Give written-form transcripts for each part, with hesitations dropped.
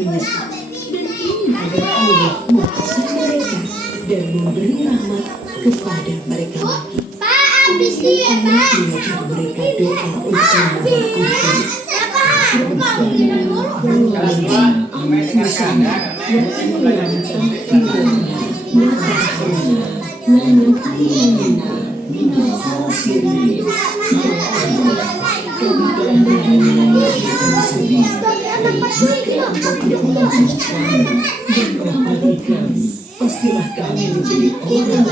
menyesal dan ingin agar Allah mengampuni mereka dan memberi rahmat kepada mereka lagi. Allah mengajar mereka doa untuk memohon ampun. Pastilah kami menjadi orang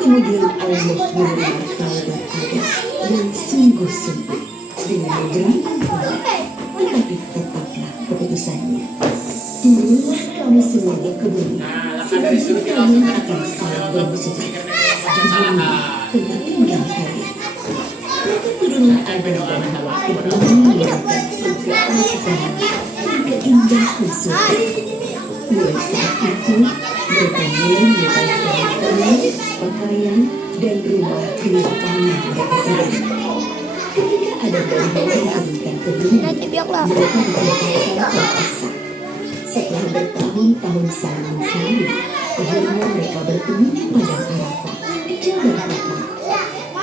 kemudian Allah menerima taubat Adam yang sungguh-sungguh dengan berani tetapi tetaplah keputusannya. Turunlah kami semuanya ke bumi sebab kami akan saling berbisik di bumi tempat tinggal kalian. Maka turunlah Adam dan Hawa ke bumi melakukan segala kesalahan dan keindahan surga. Mulai saat itu mereka mulai menyebabkan pakaian dan rumah milik tanah mereka sendiri. Ketika Adam dan Hawa diturunkan ke bumi, mereka mendapatkan terpaksa. Setelah bertahun-tahun saling mencari, akhirnya mereka bertemu di padang Arafah di Jabal Rahmah.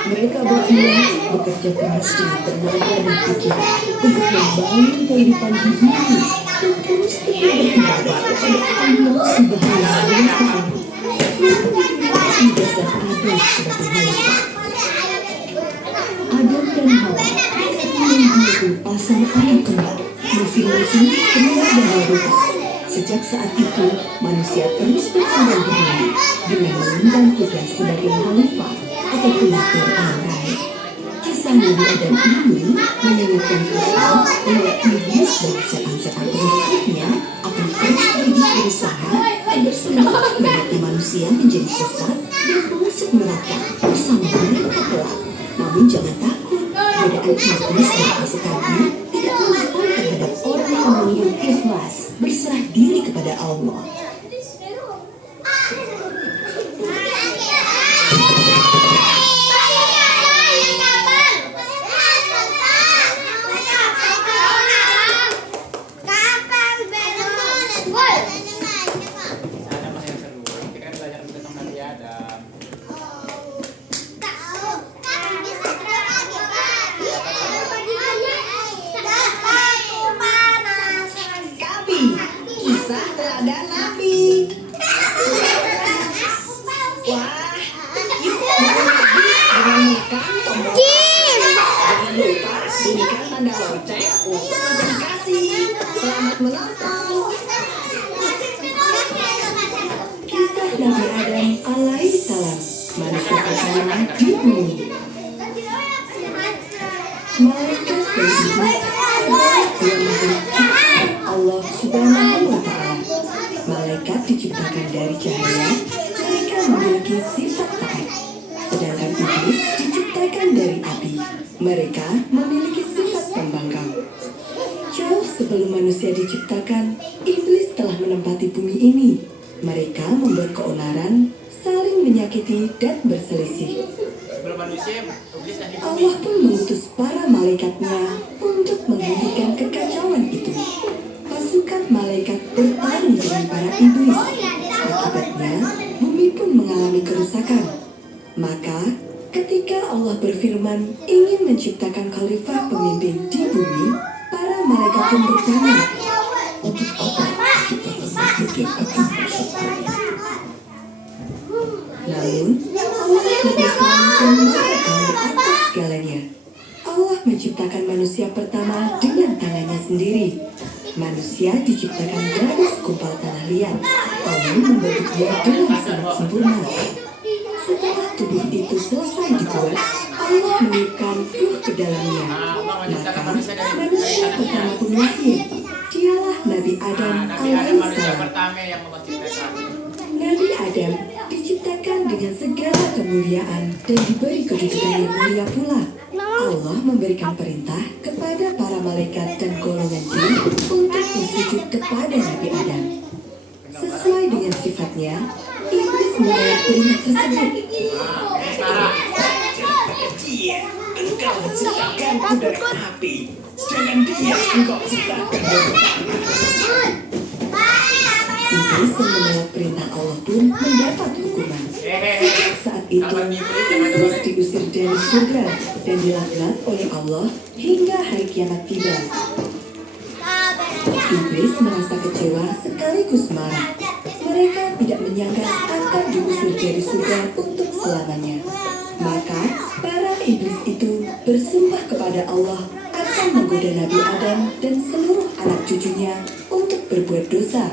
Mereka berdua bekerja keras dengan tenaga dan pikiran untuk membangun kehidupan di bumi dan terus beribadah kepada Allah Subhanahu wa Ta'ala. Mereka memiliki dasar Adam sebagai khalifah. Adam dan Hawa menjadi pasang anak kembar, masing-masing pria dan wanita. Sejak saat itu, manusia terus berkembang biak dengan mengemban tugas sebagai khalifah atau pelaku alam raya. Kisah Nabi Adam ini mengingatkan kita bahwa iblis dan setan-setan pengikutnya akan terus berusaha agar semangat membuat manusia menjadi sesat dan masuk neraka bersama mereka kelak. Namun jangan takut, godaan iblis dan pasukannya tidak melawan terhadap orang-orang yang ikhlas berserah diri kepada Allah. Kisah teladan Nabi. Wah, yuk dengan menekan tombol. Jangan lupa bunyikan tanda lonceng untuk notifikasi. Selamat menonton. Kisah Nabi Adam alaihi salam, manusia pertama di bumi. Malaikat dan iblis adalah dua makhluk Allah Subhanahu wa Ta'ala. Malaikat diciptakan dari cahaya, mereka memiliki sifat taat. Sedangkan iblis diciptakan dari api, mereka memiliki sifat pembangkang. Jauh sebelum manusia diciptakan, iblis telah menempati bumi ini. Mereka membuat keonaran, saling menyakiti dan berselisih. Allah pun mengutus para malaikatnya untuk menghentikan kekacauan itu. Pasukan malaikat bertarung dengan para iblis. Akibatnya, bumi pun mengalami kerusakan. Maka, ketika Allah berfirman ingin menciptakan khalifah pemimpin di bumi, para malaikat pun bertanya, untuk apa kita makhluk yang akan masuk bumi? Namun, Allah menjadikan dan mengetahui atas segalanya. Allah menciptakan manusia pertama dengan tangannya sendiri. Manusia diciptakan dari segumpal tanah liat. Allah membentuk dia dengan sangat sempurna. Setelah tubuh itu selesai dibuat, Allah meniupkan ruh ke dalamnya. Maka manusia pertama pun lahir. Dialah Nabi Adam alaihissalam. Nabi Adam diciptakan dengan segala kemuliaan dan diberi kedudukan yang mulia pula. Allah memberikan perintah kepada para malaikat dan golongan jin untuk bersujud kepada Nabi Adam. Sesuai dengan sifatnya, iblis menolak perintah tersebut. Dia, engkau menciptakanku dari api, sedangkan dia engkau ciptakan Iblis yang menolak perintah Allah pun mendapat hukuman. Sejak saat itu, iblis diusir dari surga dan dilaknat oleh Allah hingga hari kiamat tiba. Iblis merasa kecewa sekaligus marah. Mereka tidak menyangka akan diusir dari surga untuk selamanya. Maka, para iblis itu bersumpah kepada Allah akan menggoda Nabi Adam dan seluruh anak cucunya untuk berbuat dosa.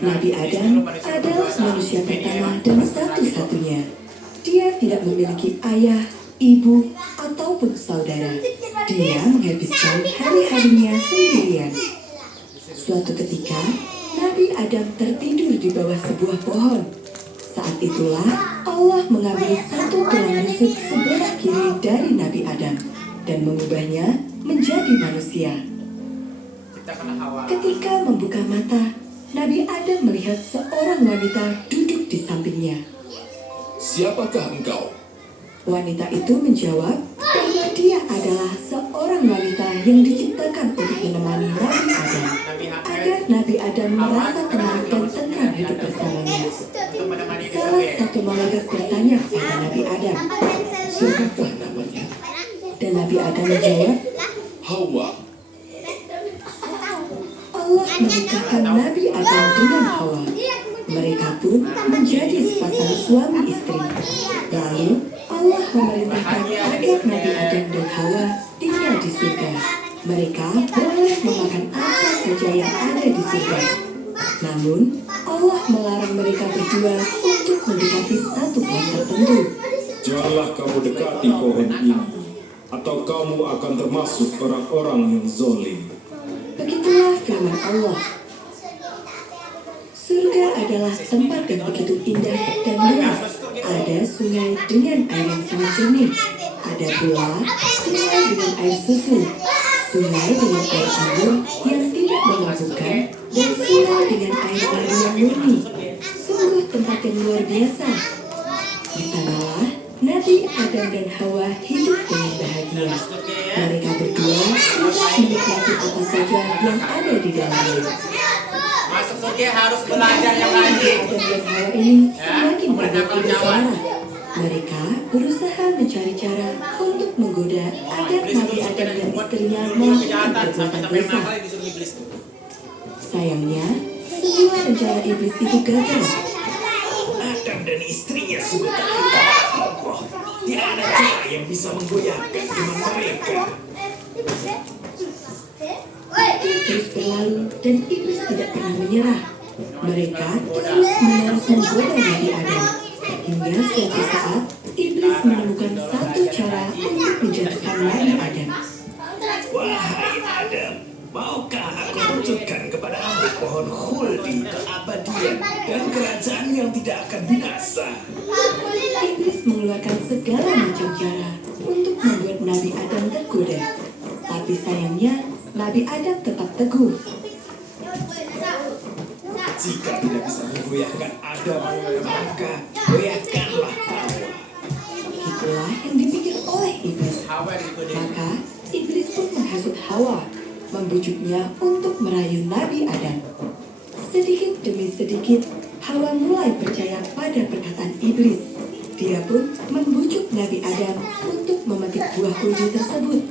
Nabi Adam adalah manusia pertama dan satu-satunya. Dia tidak memiliki ayah, ibu, ataupun saudara. Dia menghabiskan hari-harinya sendirian. Suatu ketika, Nabi Adam tertidur di bawah sebuah pohon. Saat itulah Allah mengambil satu tulang rusuk sebelah kiri dari Nabi Adam dan mengubahnya menjadi manusia. Ketika membuka mata, Nabi Adam melihat seorang wanita duduk di sampingnya. Siapakah engkau? Wanita itu menjawab bahwa dia adalah seorang wanita yang diciptakan untuk menemani Nabi Adam, agar Nabi Adam merasa tenang dan tentram hidup bersamanya. Salah satu malaikat bertanya kepada Nabi Adam, Siapakah namanya? dan Nabi Adam menjawab, Hawa. Allah menikahkan Nabi Adam dengan Hawa. Mereka pun menjadi sepasang suami istri. Lalu Allah memerintahkan agar Nabi Adam dan Hawa tinggal di surga. Mereka boleh memakan apa saja yang ada di surga. Namun Allah melarang mereka berdua untuk mendekati satu pohon tertentu. Janganlah kamu dekati pohon ini, atau kamu akan termasuk orang-orang yang zalim. Begitulah firman Allah. Surga adalah tempat yang begitu indah dan luas. Ada sungai dengan air yang sangat jernih. Ada pula sungai dengan air susu, sungai dengan air anggur yang tidak memabukkan, dan sungai dengan air baru yang murni. Sungguh tempat yang luar biasa. Di sanalah Nabi Adam dan Hawa hidup dengan bahagia. Mereka berdua tidak menikmati apa saja yang ada di dalamnya. Masuk surga harus belajar yang rajin. Adam dan Hawa ini semakin berbeda suara. Mereka berusaha mencari cara untuk menggoda agar Nabi Adam dan istrinya melakukan perbuatan dosa. Sayangnya, semua rencana iblis itu gagal. Adam dan istrinya sungguh tak kokoh. Tidak ada cara yang bisa menggoyahkan iman mereka. Terus berlalu dan iblis tidak pernah menyerah. Mereka terus-menerus menggoda Nabi Adam. Hingga suatu saat, iblis menemukan satu cara untuk menjatuhkan Nabi Adam. Wahai Adam, maukah aku tunjukkan kepadamu pohon khuldi keabadian dan kerajaan yang tidak akan binasa? Iblis mengeluarkan segala macam cara untuk membuat Nabi Adam tergoda. Tapi sayangnya, Nabi Adam tetap teguh. Jika tidak bisa menggoyahkan Adam, maka goyahkanlah Hawa. Itulah yang dipikir oleh iblis. Maka iblis pun menghasut Hawa, membujuknya untuk merayu Nabi Adam. Sedikit demi sedikit, Hawa mulai percaya pada perkataan iblis. Dia pun membujuk Nabi Adam untuk memetik buah kuldi tersebut.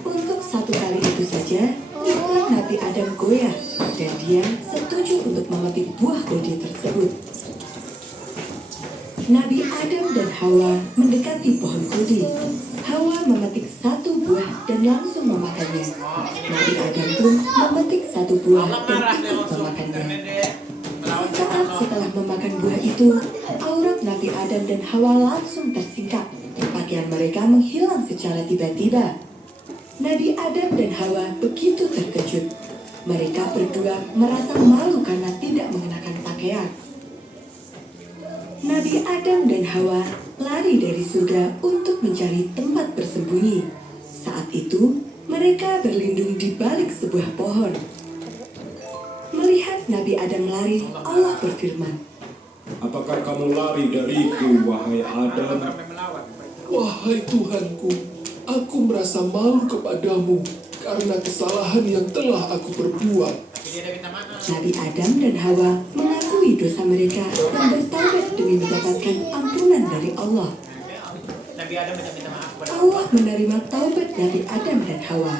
Untuk satu kali itu saja, iman Nabi Adam goyah dan dia setuju untuk memetik buah kuldi tersebut. Nabi Adam dan Hawa mendekati pohon kuldi. Hawa memetik satu buah dan langsung memakannya. Nabi Adam pun memetik satu buah dan ikut memakannya. Sesaat setelah memakan buah itu, aurat Nabi Adam dan Hawa langsung tersingkap. Pakaian mereka menghilang secara tiba-tiba. Nabi Adam dan Hawa begitu terkejut. Mereka berdua merasa malu karena tidak mengenakan pakaian. Nabi Adam dan Hawa lari dari surga untuk mencari tempat bersembunyi. Saat itu, mereka berlindung di balik sebuah pohon. Melihat Nabi Adam lari, Allah berfirman, Apakah kamu lari dariku, wahai Adam? Wahai Tuhanku, aku merasa malu kepadamu karena kesalahan yang telah aku perbuat. Tapi dia udah minta maaf. Nabi Adam dan Hawa mengakui dosa mereka dan bertaubat demi mendapatkan ampunan dari Allah. Nabi Adam minta maaf kepada Allah menerima taubat Nabi Adam dan Hawa.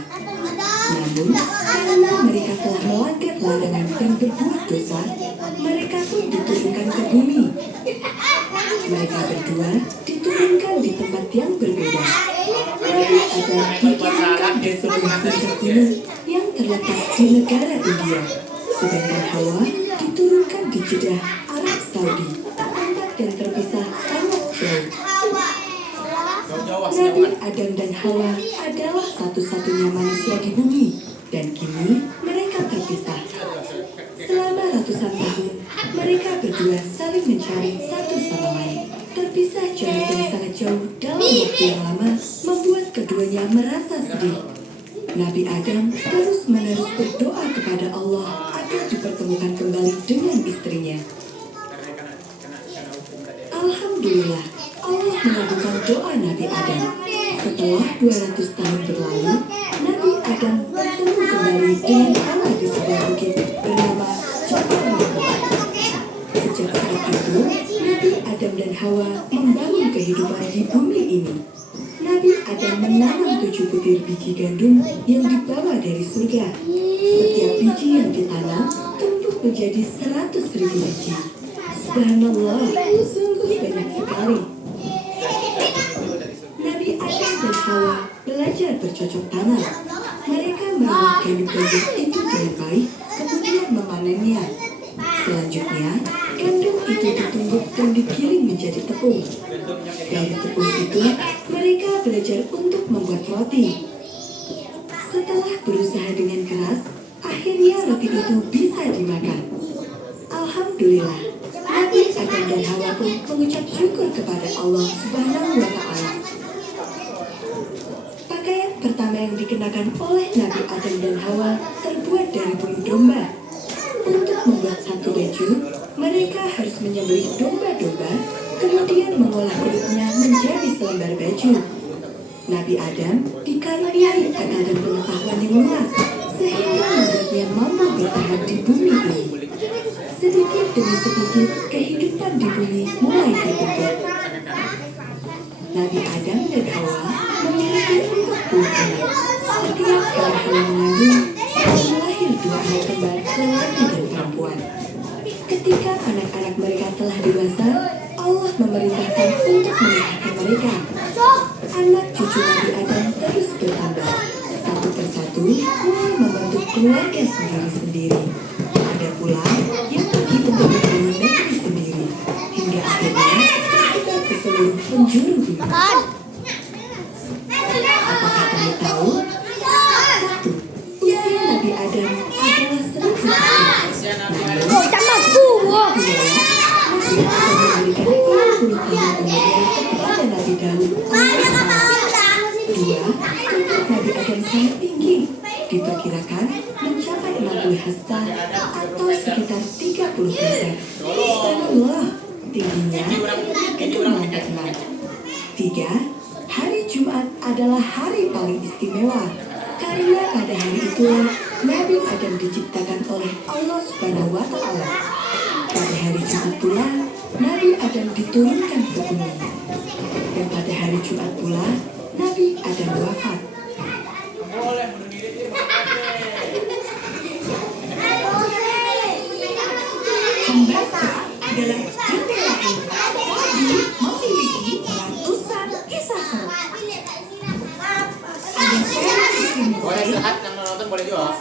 Namun, karena mereka telah melanggar larangan dan berbuat dosa, mereka pun diturunkan ke bumi. Mereka berdua diturunkan di tempat yang berbeda. Nabi Adam dikirimkan di sebuah puncak gunung yang terletak di negara India, sedangkan Hawa diturunkan di Jeddah, Arab Saudi, tempat yang terpisah sangat jauh. jauh-jauh. Nabi Adam dan Hawa adalah satu-satunya manusia di bumi, dan kini mereka terpisah. Selama ratusan tahun, mereka berdua saling mencari satu sama lain. Terpisah jarak yang sangat jauh dalam waktu yang lama membuat keduanya merasa sedih. Nabi Adam terus-menerus berdoa kepada Allah agar dipertemukan kembali dengan istrinya. Alhamdulillah, Allah mengabulkan doa Nabi Adam. Setelah 200 tahun berlalu, Nabi Adam bertemu kembali dengan Allah di sebuah bukit bernama Jabal Rahmah. Sejak saat itu, Nabi Adam dan Hawa membangun kehidupan di bumi ini. Nabi Adam menanam 7 butir biji gandum yang dibawa dari surga. Setiap biji yang ditanam tumbuh menjadi 100.000 biji. Subhanallah, sungguh banyak sekali. Nabi Adam dan Hawa belajar bercocok tanam. Mereka merawat gandum-gandum itu dengan baik, kemudian memanennya. Selanjutnya, gandum itu ditumbuk dan digiling menjadi tepung. Dari tepung itu, mereka belajar untuk membuat roti. Setelah berusaha dengan keras, akhirnya roti itu bisa dimakan. Alhamdulillah, Nabi Adam dan Hawa pun mengucap syukur kepada Allah Subhanahu wa Ta'ala. Pakaian pertama yang dikenakan oleh Nabi Adam dan Hawa terbuat dari bulu domba. Untuk membuat satu baju, mereka harus menyembelih domba-domba, kemudian mengolah kulitnya menjadi selembar baju. Nabi Adam dikaruniai akal dan pengetahuan yang luas, sehingga membuatnya mampu bertahan di bumi ini. Sedikit demi sedikit, kehidupan di bumi mulai terbentuk. Nabi Adam dan Hawa memiliki 40 anak. Setiap kali Hawa mengandung, akan lahir 2 anak kembar, lelaki dan perempuan. Ketika anak-anak mereka telah dewasa, Allah memerintahkan untuk menikahkan mereka. Anak cucu Nabi Adam terus bertambah. Satu persatu mulai membentuk keluarga sendiri-sendiri. Ada pula yang pergi untuk membangun negeri sendiri, hingga akhirnya tersebar ke seluruh penjuru bumi. Apakah kamu tahu? 1. Usia Nabi Adam adalah 1000 tahun. Namun, 2. Nabi Adam memberikan 40 tahun kemudian kepada Nabi Daud. 2. Tingkat Nabi Adam sangat tinggi, diperkirakan mencapai 60 hasta atau sekitar 30 meter. Subhanallah, tingginya itu melangkah 6. 3. Hari Jumat adalah hari paling istimewa, karena pada hari itulah Nabi Adam diciptakan oleh Allah Subhanahu wa Ta'ala. Pada hari Jumat pula, Nabi Adam diturunkan ke bumi. Dan pada hari Jumat pula, Nabi Adam wafat. Boleh bunuh diri. Membaca adalah jendela ilmu. Nabi memiliki ratusan kisah seru. Ada seorang istri Boleh Muslim sehat yang menonton boleh juga.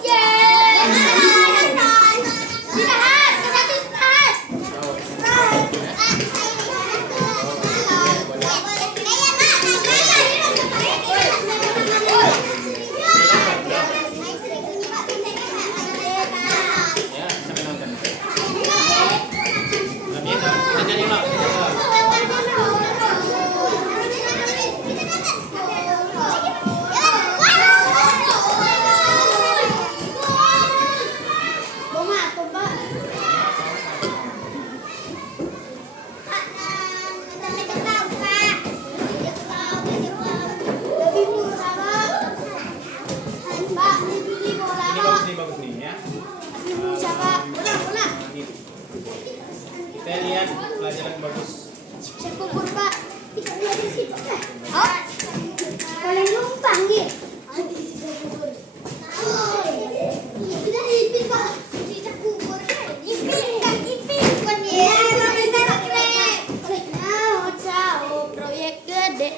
bagus nih ya. Siapa? Bola. Ini. Kita lihat pelajaran bagus. Siapa Pak? Tidak lihat di situ. Oh. Boleh numpang nih. Sudah ipin Pak. Kita kubur. Ipin. Bukan dia. Proyek gede.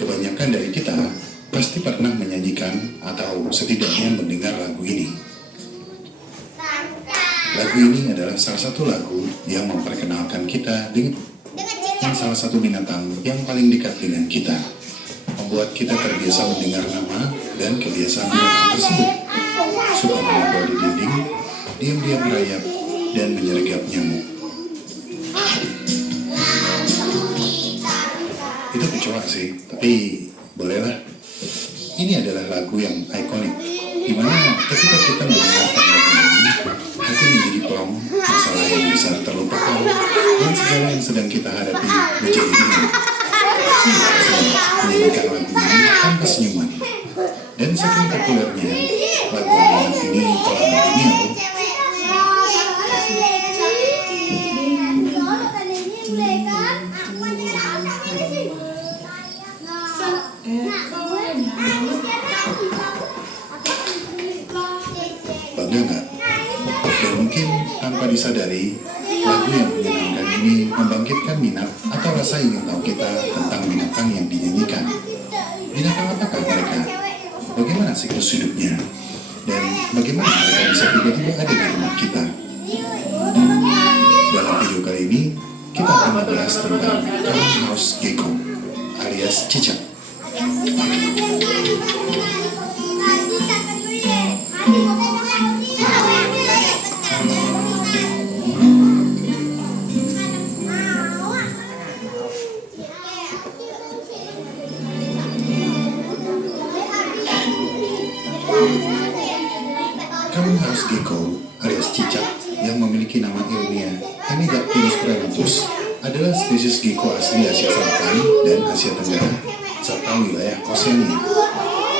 Kebanyakan dari kita pasti pernah menyanyikan atau setidaknya mendengar lagu ini. Lagu ini adalah salah satu lagu yang memperkenalkan kita dengan salah satu binatang yang paling dekat dengan kita, membuat kita terbiasa mendengar nama dan kebiasaan binatang tersebut. Suka menempel di dinding, diam-diam merayap, dan menyergap nyamuk. Itu kecoa sih, tapi bolehlah. Ini adalah lagu yang ikonik, di mana ketika kita mendengarkan lagu ini, hati menjadi plong, masalah yang besar terlupakan, dan segala yang sedang kita hadapi menjadi ringan. Menyanyikan lagu ini tanpa senyuman. Dan saking populernya, lagu anak ini telah mendunia loh. Bangga nggak? Dan mungkin tanpa disadari, lagu yang menyenangkan ini membangkitkan minat atau rasa ingin tahu kita tentang binatang yang dinyanyikan. Binatang apakah mereka? Bagaimana siklus hidupnya? Dan bagaimana mereka bisa tiba-tiba ada di rumah kita? Dalam video kali ini, kita akan membahas tentang Common House Gecko alias cicak. Common House Gecko alias cicak yang memiliki nama ilmiah Hemidactylus crenatus adalah spesies gecko asli Asia Selatan dan Asia Tenggara serta wilayah Oseania.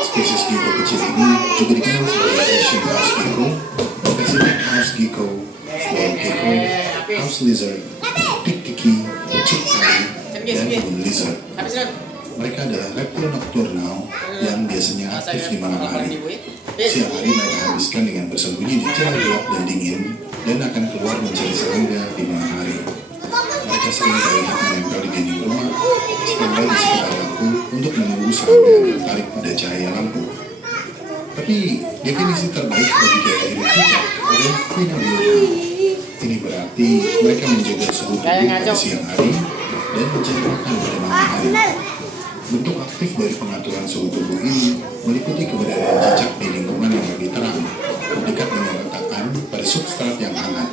Spesies gecko kecil ini juga dikenal sebagai Asian House Gecko, Pacific House Gecko, Ball Gecko, House Lizard, Tiktiki, Chipkali, dan Moon Lizard. Mereka adalah reptil nokturnal yang biasanya aktif di malam hari. Siang hari mereka habiskan dengan bersembunyi di celah gelap dan dingin dan akan keluar mencari serangga di malam hari. Mereka sering terlihat menempel di dinding rumah, standby di sekitar lampu untuk menunggu serangga yang tertarik pada cahaya lampu. Tapi definisi terbaik bagi gaya hidup cicak adalah quinaudium. Ini berarti mereka menjaga suhu tubuh pada siang hari dan mencari makan pada malam hari. Bentuk aktif dari pengaturan suhu tubuh ini meliputi keberadaan cicak di lingkungan yang lebih terang, dekat dengan retakan pada substrat yang hangat.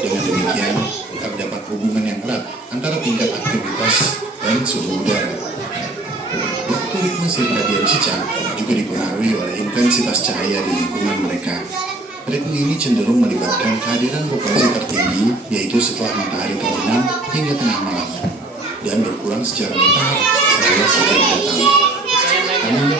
Dengan demikian, terdapat hubungan yang erat antara tingkat aktivitas dan suhu udara. Waktu ritme sirkadian cicak juga dipengaruhi oleh intensitas cahaya di lingkungan mereka. Ritme ini cenderung melibatkan kehadiran populasi tertinggi, yaitu setelah matahari terbenam hingga tengah malam, dan berkurang secara bertahap setelah fajar datang. Namun,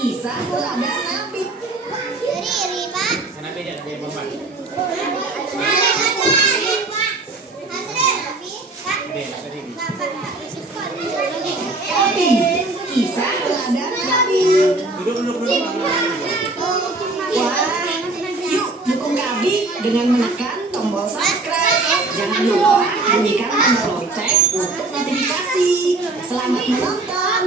Kisah teladan Nabi. Sana beda dari Bapak. Kabi, kisah teladan Nabi. Duduk. Wah, yuk dukung Kabi dengan menekan tombol subscribe. Jangan lupa bunyikan tombol lonceng untuk notifikasi. Selamat menonton.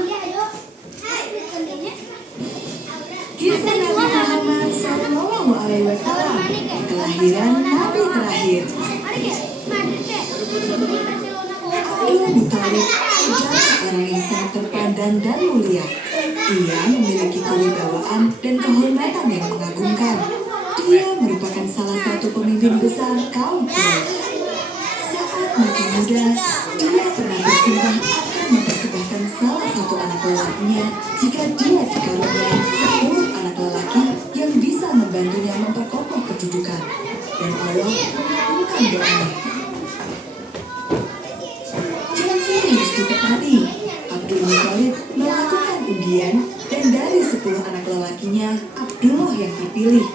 Kisah Nabi Muhammad Sallallahu Alaihi Wasallam, kelahiran Nabi terakhir. Abdul Muthalib adalah orang yang sangat terpandang dan mulia. Ia memiliki kewibawaan dan kehormatan yang mengagumkan. Dia merupakan salah satu pemimpin besar kaum Quraisy. Saat masih muda, dia pernah bersumpah akan mempersembahkan salah satu anak lelakinya jika dia dikaruniai 10 anak lelaki yang bisa membantunya memperkokoh kedudukan. Dan Allah mengabulkan doanya. Janji harus ditepati. Abdul Muthalib melakukan undian dan dari 10 anak lelakinya, Abdullah yang dipilih.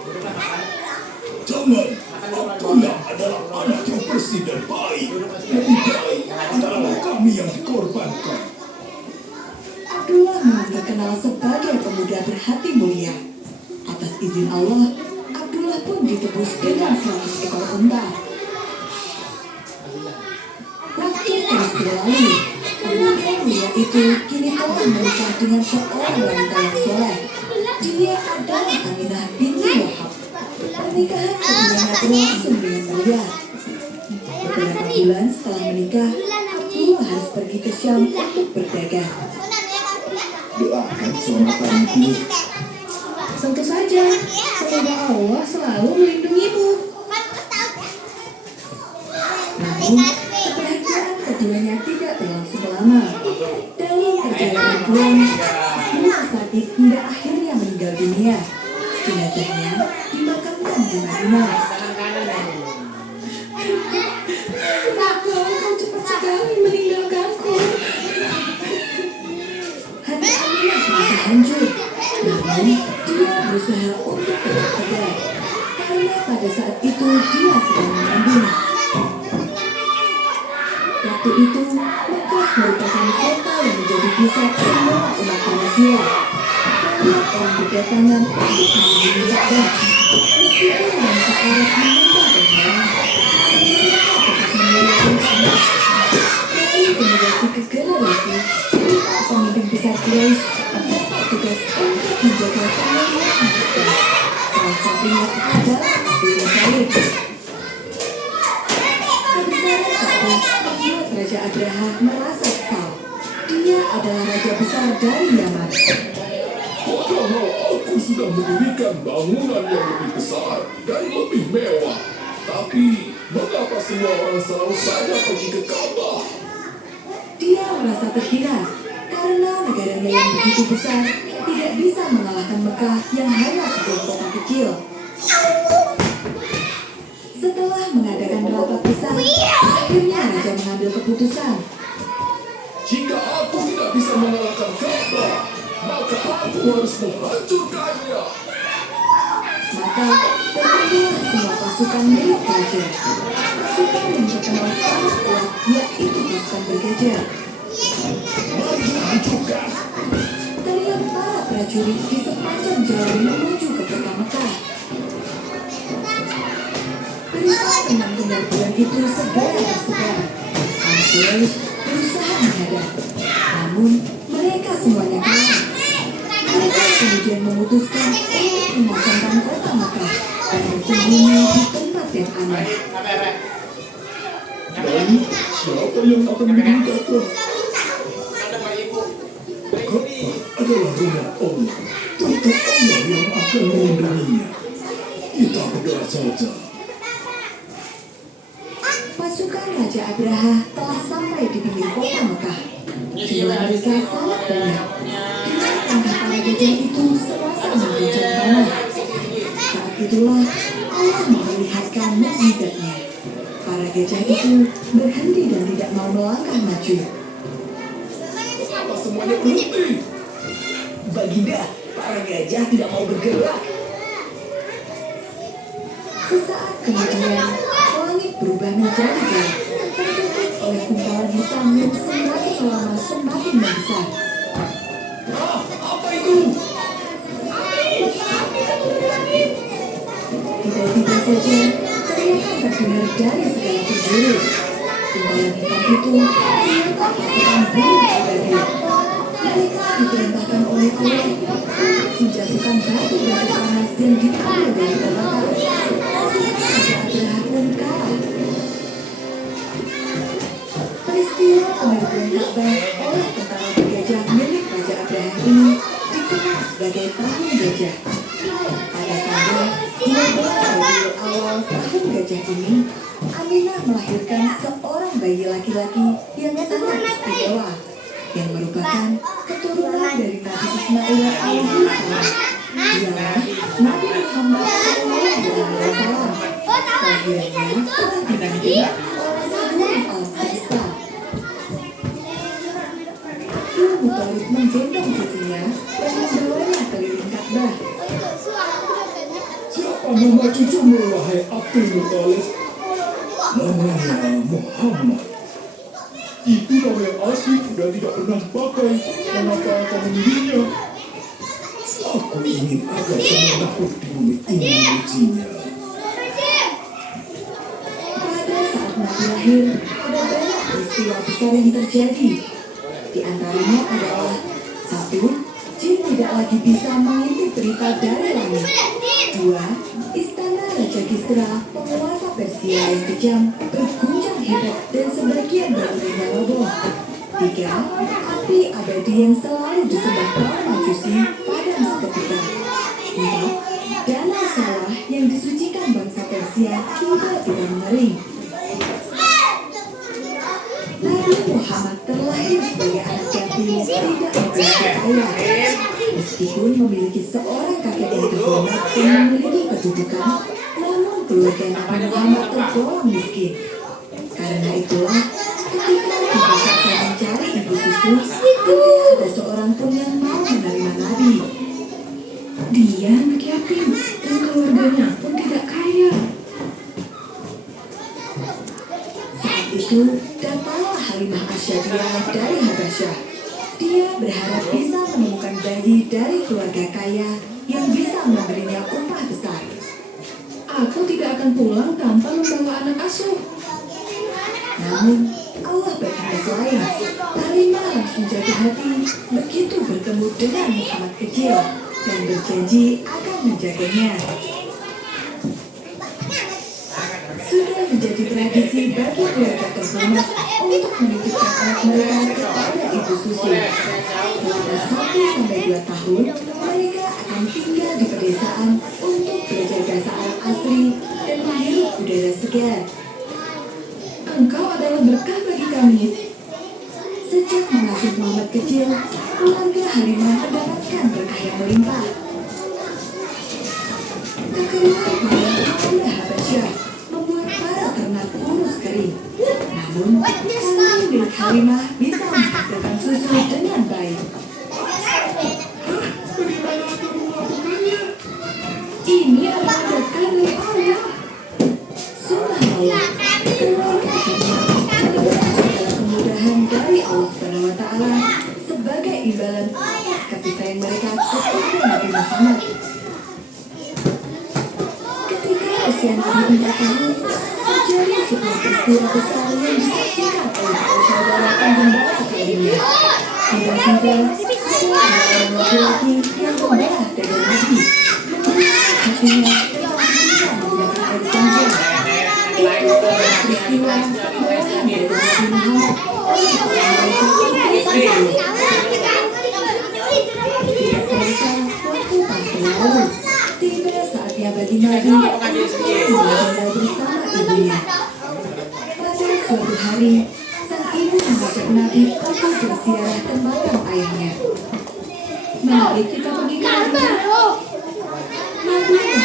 Jangan, Abdullah adalah anak yang bersih dan baik. Lebih baik adalah kami yang dikorbankan. Abdullah memang terkenal sebagai pemuda berhati mulia. Atas izin Allah, Abdullah pun ditebus dengan 100 ekor unta. Waktu terus berlalu, pemuda mulia itu kini telah menikah dengan seorang wanita yang soleh. Dia adalah Aminah binti Wahab. Pernikahan keduanya berlangsung dengan mulia. Beberapa bulan setelah menikah, Abdullah harus pergi ke Syam untuk berdagang. doakan keselamatan ibu. Tentu saja, semoga Allah selalu melindungimu. Namun, kebahagiaan keduanya tidak berlangsung lama. Dalam perjalanan pulang, Abdullah sakit hingga akhirnya meninggal dunia. Jenazahnya dimakamkan di Madinah. Kenapa kau cepat sekali meninggalkanku? Hati Aminah merasa hancur. Namun, dia berusaha untuk tetap tegar. Karena pada saat itu dia sedang mengandung. Waktu itu, Mekah merupakan kota yang menjadi pusat semua umat manusia. Banyak orang berdatangan untuk mengunjungi Ka'bah. Meskipun bangsa Arab menyembah berhala, mereka tetap memuliakan Ka'bah. Dari generasi ke generasi, pemimpin besar Quraisy mendapat tugas untuk menjaga kemuliaan Ka'bah. Salah satunya adalah Abdul Muthalib. Kebesaran Ka'bah membuat Raja Abraha merasa kesal. Dia adalah raja besar dari Yaman. Padahal aku sudah mendirikan bangunan yang lebih besar dan lebih mewah. Tapi, mengapa semua orang selalu saja pergi ke Ka'bah? Dia merasa terhina karena negaranya yang begitu besar tidak bisa mengalahkan Mekah yang hanya sebuah kota kecil. Setelah mengadakan rapat besar, akhirnya raja mengambil keputusan. Jika aku tidak bisa mengalahkan Ka'bah, maka aku harus menghancurkannya. Maka terkumpullah semua pasukan milik raja. Pasukan yang terkenal sangat kuat yaitu pasukan bergajah. Mari hancurkan. Teriak para prajurit di sepanjang jalan menuju ke kota Mekah. Berita tentang penyerbuan itu segera tersebar. Orang Quraisy berusaha menghadang, namun mereka semuanya kalah. Mereka kemudian memutuskan untuk mengosongkan kota Mekah dan bersembunyi di tempat yang aman. siapa yang akan meninggalkan? Ka'bah adalah rumah Allah. Tentu Allah yang akan melindunginya. Kita berdoa saja. Pasukan Raja Abraha telah sampai di pinggir kota Mekah. Jumlah mereka sangat banyak. Langkah para gajah itu serasa mengguncang tanah. Saat itulah Allah memperlihatkan mukjizatnya. Para gajah itu berhenti dan tidak mau melangkah maju. Apa semuanya berhenti? Baginda, para gajah tidak mau bergerak. Sesaat kemudian, langit berubah menjadi gelap, tertutup oleh gumpalan hitam yang semakin lama semakin membesar. Apa itu? Tiba-tiba saja, teriakan terdengar dari segala penjuru. Gumpalan hitam itu ternyata pasukan burung abadi. Mereka diperintahkan oleh Allah untuk menjatuhkan batu-batu panas yang diambil dari neraka. Raja Abraha pun kalah. Peristiwa pengaruhan Ka'bah oleh tentara bergajah milik Raja Abraha ini dikenal sebagai Tahun Gajah. Pada tanggal 12 Rabiul Awal Tahun Gajah ini, Aminah melahirkan seorang bayi laki-laki yang sangat istimewa, yang merupakan keturunan dari Nabi Ismail alaihissalam. Dialah Nabi Muhammad SAW. Kelahirannya telah didampingi oleh seluruh alam semesta. Abdul Muthalib menggendong cucunya dan membawanya keliling Ka'bah. Siapa nama cucumu, wahai Abdul Muthalib? Namanya Muhammad. Itu nama yang asli dan tidak pernah dipakai. Kenapa kau memilihnya? Aku ingin agar semua makhluk di bumi ini memujinya. Pada saat Nabi lahir, ada banyak peristiwa besar yang terjadi. Di antaranya adalah 1. Jin tidak lagi bisa mengintip berita dari langit. 2. Istana Raja Kisra, penguasa Persia yang kejam, berguncang hebat dan sebagian bangunannya roboh. 3. Api abadi yang selalu disembah kaum Majusi padam seketika. 4. Danau sawah yang disucikan bangsa Persia tiba-tiba mengering. Nabi Muhammad terlahir sebagai anak yatim yang tidak memiliki ayah. Meskipun memiliki seorang kakek yang terhormat dan memiliki kedudukan, namun keluarga Nabi Muhammad tergolong miskin. Karena itulah, ketika dibesarkan mencari ibu susu, tidak ada seorang pun yang mau menerima Nabi. Dia anak yatim dan keluarganya pun tidak kaya. Saat itu, datanglah Halimah Asyadiyah dari Habasyah. Dia berharap bisa menemukan bayi dari keluarga kaya yang bisa memberinya upah besar. Aku tidak akan pulang tanpa membawa anak asuh. Namun, Allah berkehendak lain. Halimah langsung jatuh hati begitu bertemu dengan Muhammad kecil dan berjanji akan menjaganya. Sudah menjadi tradisi bagi keluarga terhormat untuk menitipkan anak mereka kepada ibu susu. Selama 1-2 tahun, mereka akan tinggal di pedesaan untuk belajar bahasa Arab asli dan menghirup udara segar. Engkau adalah berkah bagi kami. Sejak mengasuh Muhammad kecil, keluarga Halimah mendapatkan berkah yang melimpah. Kekayaan Muhammad Habasyah membuat para ternak kurus kering. Namun, kambing milik Halimah bisa menghasilkan susu dengan baik. Bagaimana aku melakukannya? Ini adalah berkah dari Allah. Subhanallah, keluarga Halimah mendapatkan segala kemudahan dari Allah SWT sebagai imbalan atas kasih sayang mereka kepada Nabi Muhammad. Ketika usia Nabi 4 tahun, terjadi sebuah peristiwa besar yang disaksikan oleh para saudara penggembala kambingnya. Tiba-tiba, ada orang laki-laki yang membelah dada Nabi, menggunakan hatinya dengan bisa menggunakan air sanjang. Itu adalah peristiwa pembelahan dada Nabi Muhammad Tidak terasa waktu tak berlalu. Tiba saatnya bagi Nabi tinggal bersama ibunya. Pada suatu hari, sang ibu mengajak Nabi untuk berziarah ke makam ayahnya. Mari kita pergi ke Nabi. Nabi yang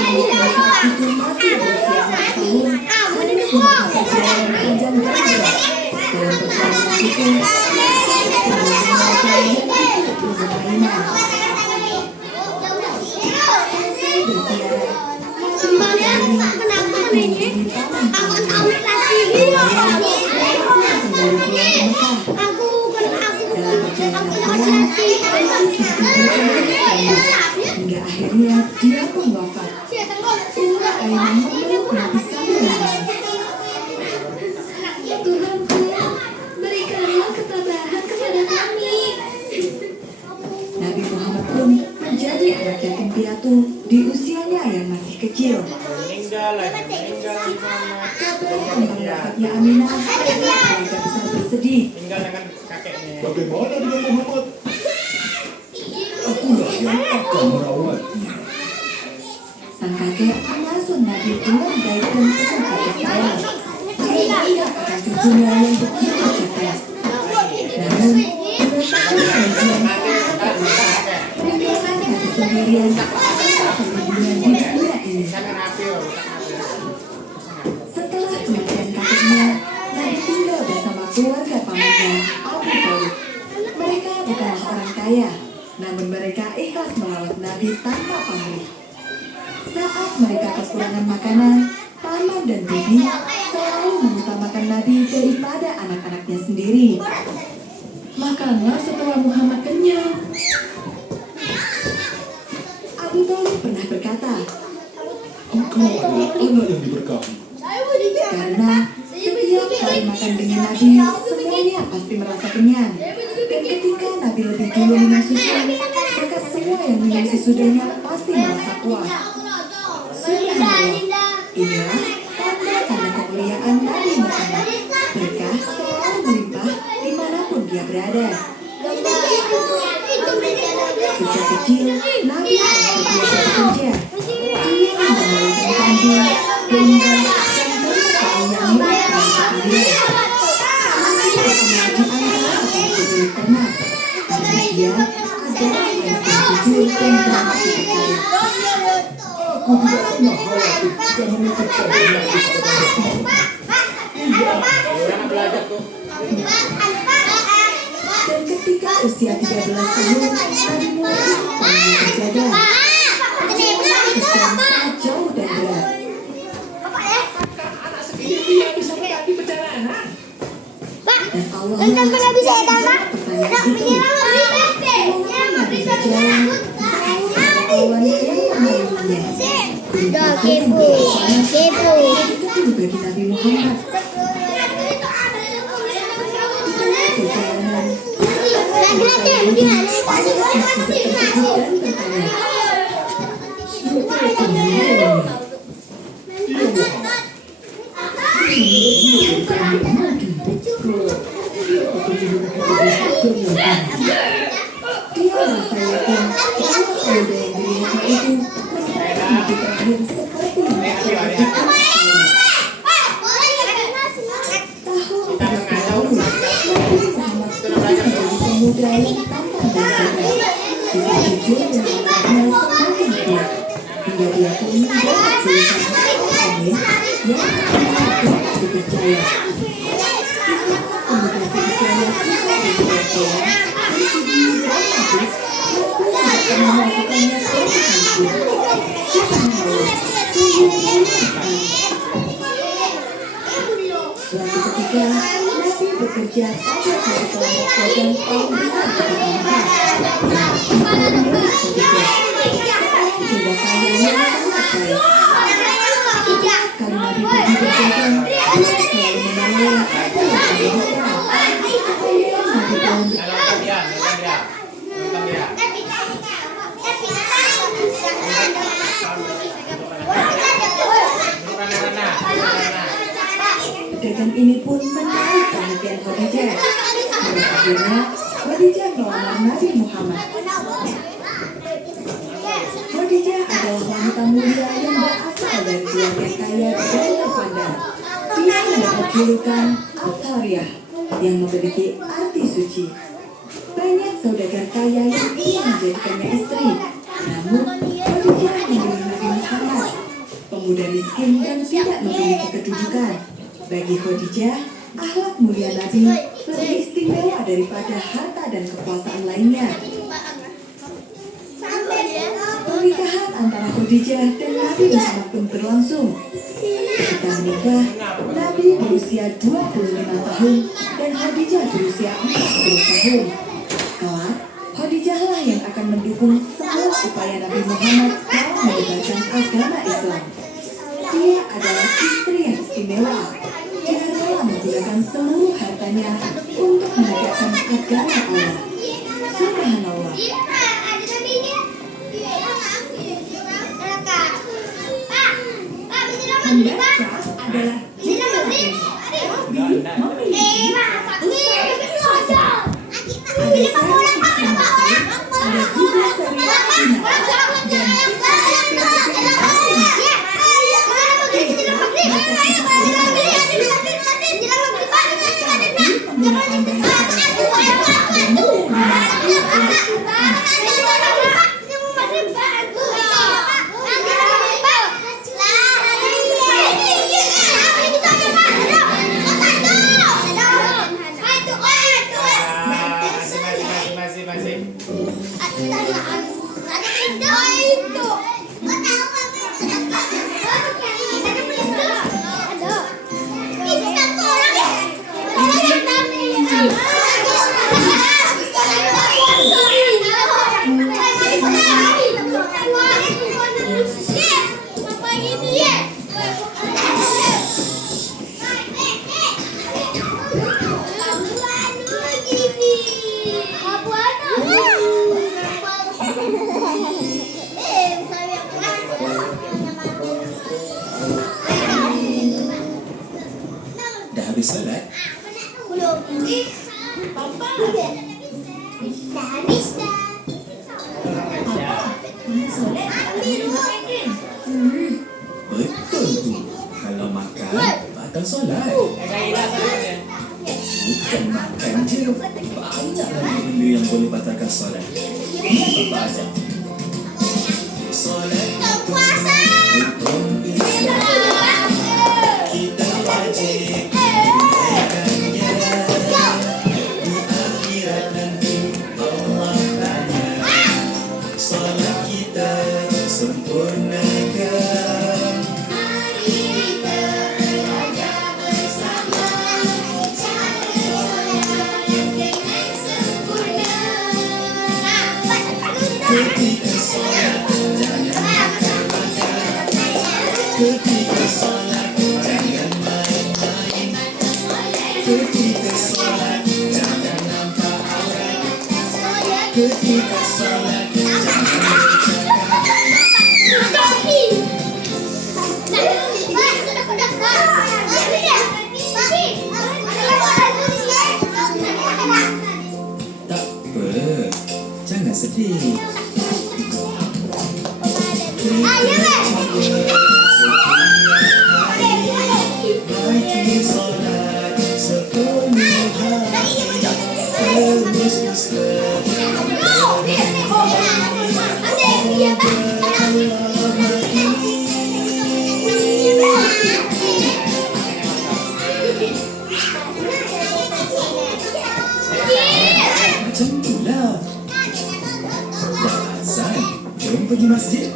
saat itu masih berusia 4 tahun harus melakukan perjalanan panjang dan berat. Dalam perjalanan itu, mereka yang ikut bermain. Selesai berziarah, hingga akhirnya dia pun wafat. Itulah ayah memeluk Nabi sambil menangis. Tuhanku, berikanlah ketabahan kepada kami. Nabi Muhammad pun menjadi anak yatim piatu di usianya yang masih kecil. Meninggal Muhammad. Kabar tentang wafatnya Aminah membuat keluarga besar bersedih. Tinggal dengan kakeknya. Bagaimana dengan Muhammad? Akulah yang akan merawatnya. Sang kakek mengasuh Nabi dengan baik dan penuh kasih sayang. Dia tidak akan cucunya yang begitu cerdas. Namun, berdasarkan kajian meninggalkan Nabi sendirian tanpa perlindungan di dunia ini. Setelah kematian kakeknya, Nabi tinggal bersama keluarga pamannya, Abu Thalib. Mereka bukanlah orang kaya, namun mereka ikhlas merawat Nabi tanpa pamrih. Saat mereka kekurangan makanan, paman dan bibi selalu mengutamakan Nabi daripada anak-anaknya sendiri. Makanlah setelah Muhammad kenyang. Abu Thalib pernah berkata, Engkau adalah anak yang diberkahi. karena setiap kali makan dengan Nabi, semuanya pasti merasa kenyang. Dan ketika Nabi lebih dulu minum susu, maka semua yang minum sesudahnya pasti merasa puas. Subhanallah, inilah tanda-tanda kemuliaan Nabi Muhammad. Berkah selalu melimpah dimanapun dia berada. Sejak kecil, Nabi telah terbiasa bekerja. Dia membawakan kambing, domba, dan berbagai yang mirip dengan dia. Nabi terkenal di antara petani milik ternak. Karena dia adalah anak yang jujur dan berakhlak percaya. Aku tidak pernah khawatir jika menitipkan Nabi kepada Muhammad. Jangan belajar tuh. Dan ketika usia 13 tahun, Nabi mulai ikut panggilan berjaga. Usia sangat jauh dan berat. Dan Allah Enggak bisa ya, Tama. pertanyaan itu. Mengapa Nabi berjalan kawan yang menolongnya? Dah kepo. Kepo. Itu bagi Nabi Muhammad. Di tengah perjalanan, dia merasa yakin bahwa pemuda yang dilihatnya itu merupakan nabi terakhir seperti yang dikatakan Muhammad. Tahun 4 tahun, Nabi Muhammad menjadi pemuda yang tampan dan cerdas. Sifat jujur dan amanahnya semakin kuat, hingga dia pun mendapat julukan Amin yang artinya dapat dipercaya. Pemuda seusianya suka dipercaya, mencuri dan habis, Nabi tidak pernah melakukannya sekalipun. Subhanallah, sungguh mulia sekali. Suatu ketika, Nabi bekerja pada suatu kelompok dagang paling besar di kota Mekah. Yang milik petugas, seorang janda kaya yang sangat baik. Setiap kali Nabi pergi berdagang, dia selalu menemui apa yang Nabi bisa. Kemudian Nabi pun Nonton dia. Nonton dia. Rana. pedagang ini pun menarik perhatian Khadijah. Pada akhirnya, Khadijah melamar Nabi Muhammad. Khadijah adalah wanita mulia yang berasal dari keluarga kaya dan terpandang. Dia mendapat julukan Al-Qariyah yang memiliki arti suci. Banyak saudagar kaya yang ingin menjadikannya istri. Namun, Khadijah memilih Nabi Muhammad, pemuda miskin dan tidak memiliki kedudukan. Bagi Khadijah, akhlak mulia Nabi lebih istimewa daripada harta dan kekuasaan lainnya. Pernikahan antara Khadijah dan Nabi Muhammad pun berlangsung. Ketika menikah, Nabi berusia 25 tahun dan Khadijah berusia 40 tahun. Kelak, Khadijahlah yang akan mendukung semua upaya Nabi Muhammad dalam menyebarkan agama Islam. Dia adalah istri yang istimewa. Dia rela menggunakan seluruh hartanya untuk menegakkan agama Allah. Subhanallah. Membaca adalah jalan memiliki usaha. Ada seri fiksi Muslim, ada juga seri Cina, dan Dah habis solat? Belum. Papa. Dah habis dah. Solat ambil makan. Betul tu. Kalau makan, batal solat. Bukan makan je. Banyak lagi benda yang boleh batalkan solat. Apa aja? Solat Puasa. rukun Islam. Kita wajib menunaikannya. Di akhirat nanti Allah tanya. Solat kita sempurnakan. Mari kita belajar bersama. Cari solat dengan sempurna. Ketika solat jangan makan-makan. Ketika solat jangan main-main. Ketika solat jangan nampak aurat. Ketika solat jangan bercakap. Tak apa, jangan sedih. Bagi solat sepenuh hati. Terus Islam. Macam itulah. Dah azan, jom pergi masjid.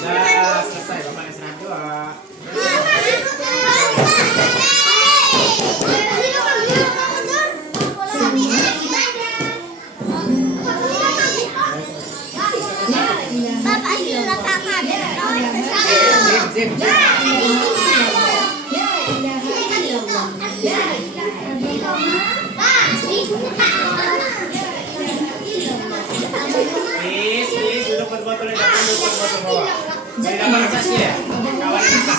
Dah selesai Bapak istirahat doa. Bapak sudah tamat. Zip. Please, duduk berbotol di depan, duduk berbotol bawah. Jadi dapat asasi ya? Kawan masak.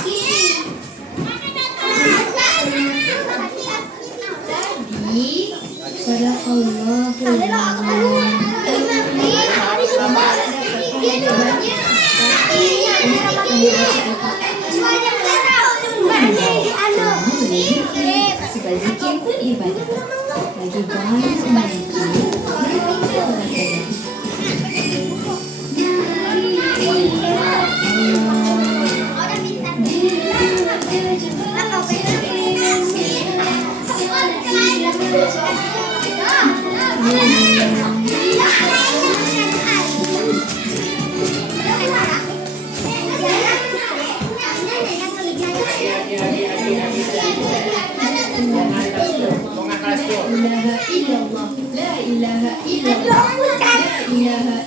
Sebab zikir pun ibadah. Lagi banyak mengaji. Tengah kelas tu. ilaha illallah, la ilaha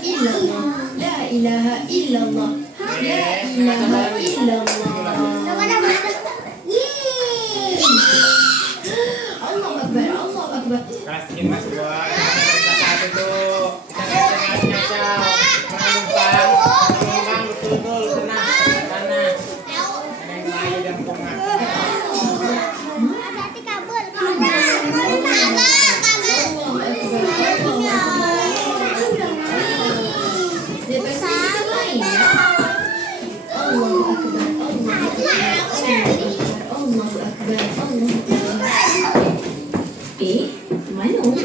illallah, la ilaha illallah, la ilaha illallah, la ilaha illallah. Allahu Akbar, Allahu Akbar. Kelas 3 kelas 2. Kelas 1 tu kita ngacau. Numpang betul-betul tenang. Tanah. Ada yang lain dan pungat. Lepas ni kita main ya. Allahu Akbar, Allahu Akbar, Allahu Akbar, Allahu Akbar. Mana Oma?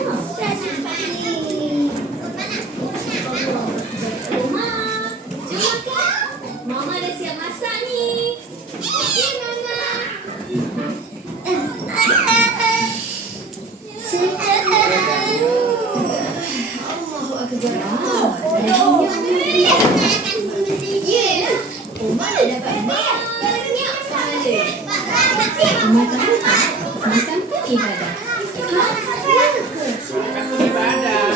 Mama dah siap masak ni. Okey, Mama. Allahu Akbar. Oma dah dapat banyak pahala. Oma tahu tak? Makan pun ibadah. Makan ibadah.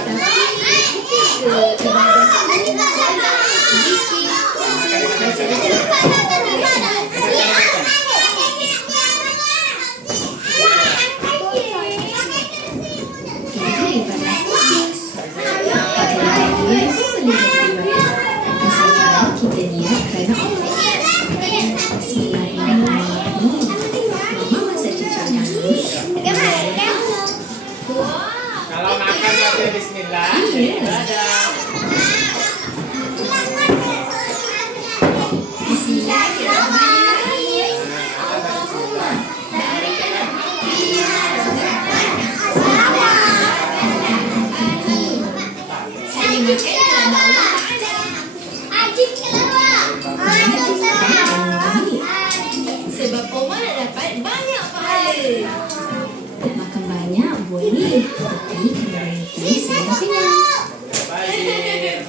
Kita niat kerana Allah. Bismillahirrahmanirrahim. Mama masak cucuk nangis. Kalau makan baca bismillah, jadi ibadah. Bismillahirrahmanirrahim. Allahumma barik lana fima saya makan kerana Allah sebab Oma nak dapat banyak pahala. Nak makan banyak boleh, tapi kena berhenti sebelum kenyang. Baik.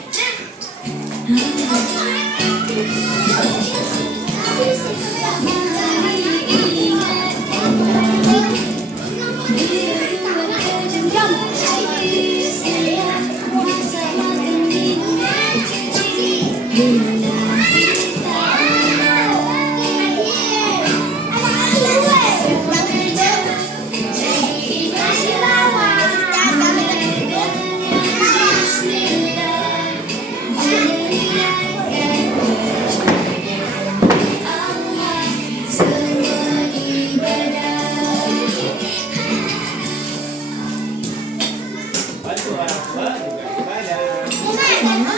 Bantu orang tua juga ibadah. Mama,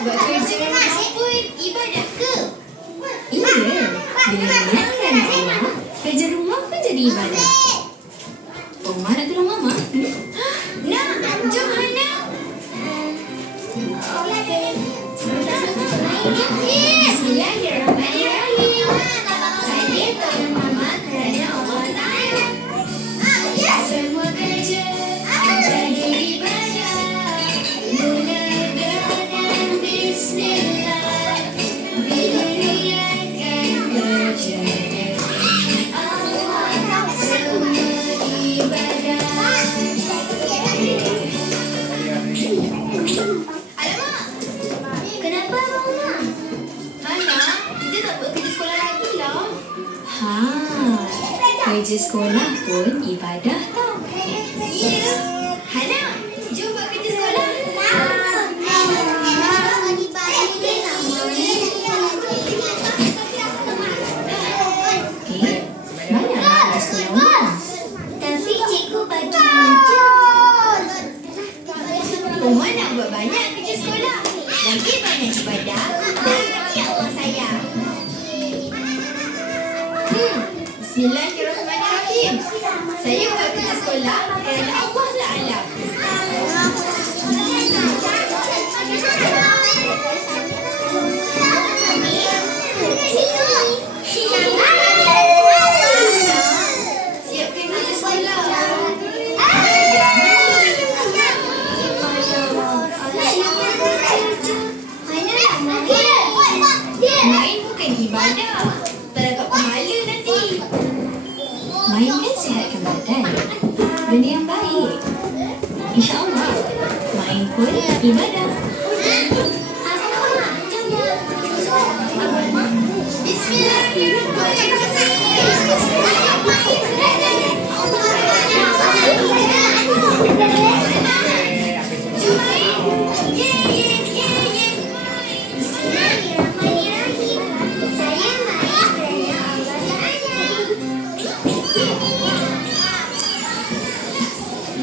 buat kerja rumah pun ibadah ke? Iya, bila niat kerana Allah, kerja rumah pun jadi ibadah. Oma nak tolong Mama? Nak, jom Hana. Bismillahirrahmanirrahim. Saya tolong Mama kerana Allah Ta'ala. Semua kerja kerja sekolah pun ibadah tau. Ya. Hana, jom buat kerja sekolah. Tapi cikgu bagi muncul. Umar nak buat banyak kerja sekolah. Lagi banyak ibadah dan lagi Allah sayang. Bismillahirrahmanirrahim. Saya buat kerja sekolah kerana Allah Ta'ala. Siapkan kerja sekolah. Main bukan ibadah. Teragak pemahala nanti. Main kan sihatkan badan. Benda yang baik. InsyaAllah. Main pun ibadah.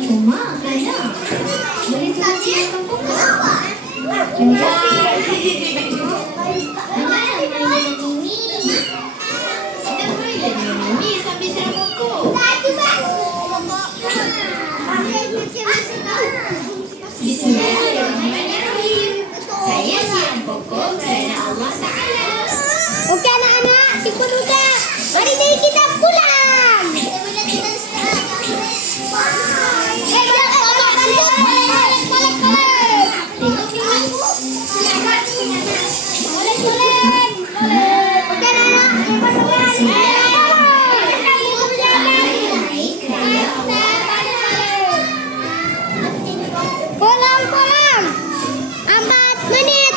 Cuma, Hana, boleh turun sini kampung tak? Terima kasih. Hana, main Mimi. Kita boleh dengan Mimi sambil serang pokok. Bismillahirrahmanirrahim. Saya serang pokok kerana Allah Ta'ala. Okey anak-anak, ikut udah. Mari deh kita pulang. Pulang. 4 menit.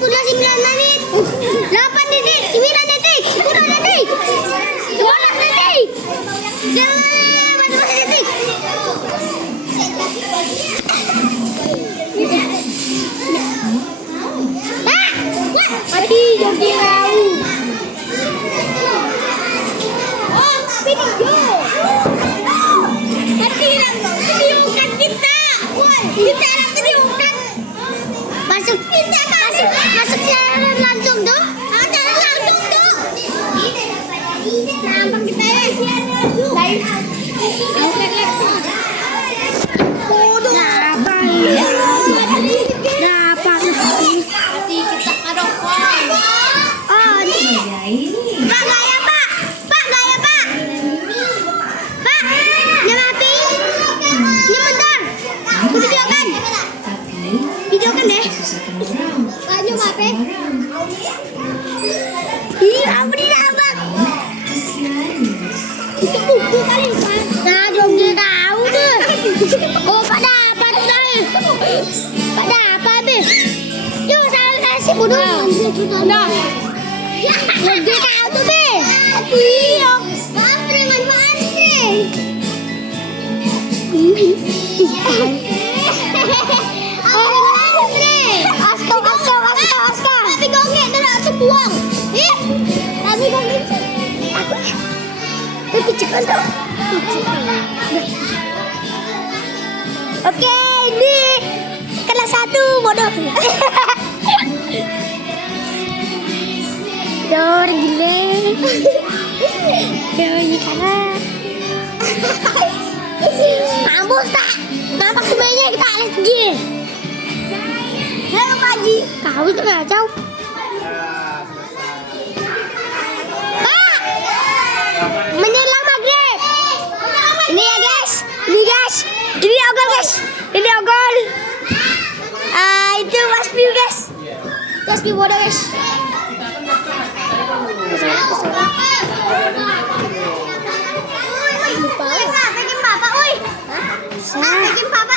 49 menit. 8 detik. 9 detik. 10 detik. 11 detik. 12 detik. Mati jogi rau. Oh, video. Matilah videokan kita. Kita nak videokan. Masuk jalan langsung tu. Jalan langsung tu. Nampak kita live. Hati kita karokan. Oh, ni. Pak gaya pak. Pak gaya pak. Pak, nama api. Ni bentar. Aku videokan. Videokan deh. Banyak apa? Ih, apa ni nak abang? Itu buku kali kan? Nah, jogi tahu tu. Oh, Pak dapat saya. Pak dapat habis. Jom saya kasih bodoh. Dah. Ya, jogi tahu tu be. Iya. Apa dengan mandi? Aska. Tapi gongek dah nak tu buang. Tapi gongek. Aku. Tapi cekan tu. Okey, ini kelas 1 bodoh. Dor gile. Ini kalah. Mampus tak? Nampak semuanya kita alis pergi. Halo Pak Haji. Kau tu kacau. Pak! Menjelang maghrib. Ini ya guys. Ini ogol guys. Ini ogol. Itu waspi guys. Waspi bodoh guys. Bikin papa, oi. Bikin papa.